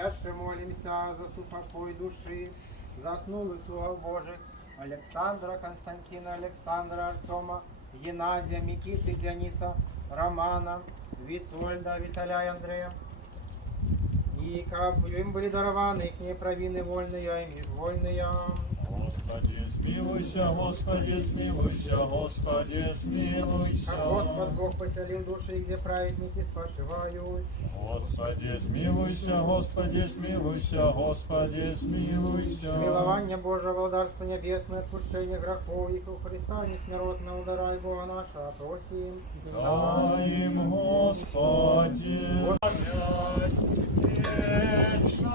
Яше молимся за супокой души, заснулых слуг Божих, Александра, Константина, Александра, Артема, Геннадия, Микиты, Диониса, Романа, Витольда, Виталя, Андрея. И как им были дарованы их непровинные вольные и межвольные. Господи, смилуйся, Господи, смилуйся, Господи, смилуйся. Как Господь Бог поселил души, где праведники спошивают. Господи, смилуйся, Господи, смилуйся, Господи, смилуйся. Смилование Божьего, ударство небесное, отпущение грехов их у Христа, несмиротно ударай Бога наша, просим. Дай им, Господи, опять вечно